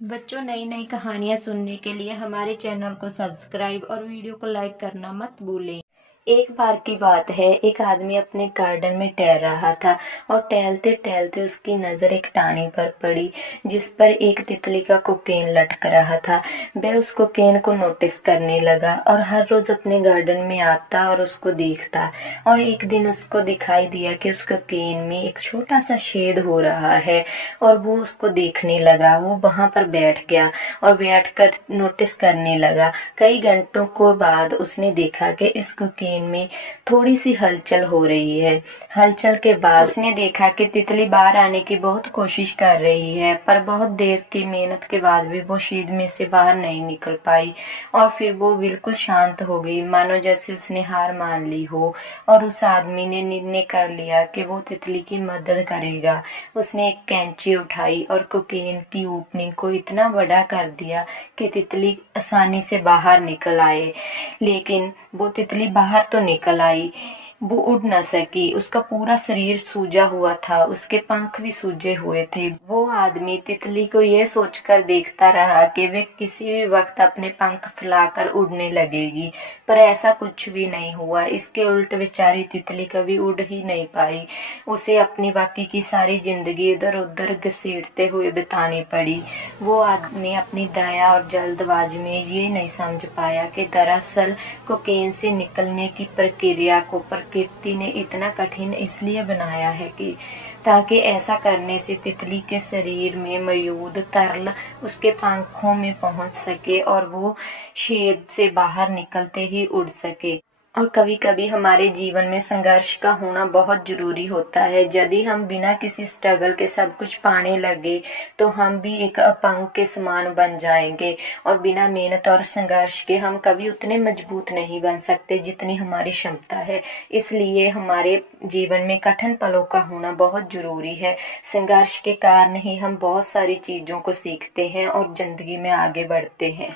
बच्चों, नई नई कहानियाँ सुनने के लिए हमारे चैनल को सब्सक्राइब और वीडियो को लाइक करना मत भूलें। एक बार की बात है, एक आदमी अपने गार्डन में टहल रहा था और टहलते टहलते उसकी नज़र एक टहनी पर पड़ी जिस पर एक तितली का कोकेन लटक रहा था। वह उस कोकेन को नोटिस करने लगा और हर रोज़ अपने गार्डन में आता और उसको देखता। और एक दिन उसको दिखाई दिया कि उस कोकेन में एक छोटा सा छेद हो रहा है और वो उसको देखने लगा। वो वहाँ पर बैठ गया और बैठकर नोटिस करने लगा। कई घंटों को बाद उसने देखा कि इस कोकेन में थोड़ी सी हलचल हो रही है। हलचल के बाद उसने देखा कि तितली बाहर आने की बहुत कोशिश कर रही है, पर बहुत देर की मेहनत के बाद भी वो छेद में से बाहर नहीं निकल पाई। और फिर वो बिल्कुल शांत हो गई, मानो जैसे उसने हार मान ली हो। और उस आदमी ने निर्णय कर लिया कि वो तितली की मदद करेगा। उसने एक कैंची उठाई और कोकेन की ओपनिंग को इतना बड़ा कर दिया कि तितली आसानी से बाहर निकल आए। लेकिन वो तितली बाहर तो निकल आई, वो उड़ न सकी। उसका पूरा शरीर सूजा हुआ था, उसके पंख भी सूजे हुए थे। वो आदमी तितली को ये सोचकर देखता रहा कि वे किसी भी वक्त अपने पंख फैलाकर उड़ने लगेगी, पर ऐसा कुछ भी नहीं हुआ। इसके उल्ट बेचारी तितली कभी उड़ ही नहीं पाई। उसे अपनी बाकी की सारी जिंदगी इधर उधर घसीटते हुए बितानी पड़ी। वो आदमी अपनी दया और जल्दबाजी में ये नहीं समझ पाया कि दरअसल कोकेन से निकलने की प्रक्रिया को प्रकृति ने इतना कठिन इसलिए बनाया है कि ताकि ऐसा करने से तितली के शरीर में मौजूद तरल उसके पंखों में पहुंच सके और वो छेद से बाहर निकलते ही उड़ सके। और कभी कभी हमारे जीवन में संघर्ष का होना बहुत जरूरी होता है। यदि हम बिना किसी स्ट्रगल के सब कुछ पाने लगे तो हम भी एक अपंग के समान बन जाएंगे, और बिना मेहनत और संघर्ष के हम कभी उतने मजबूत नहीं बन सकते जितनी हमारी क्षमता है। इसलिए हमारे जीवन में कठिन पलों का होना बहुत जरूरी है। संघर्ष के कारण ही हम बहुत सारी चीजों को सीखते हैं और जिंदगी में आगे बढ़ते हैं।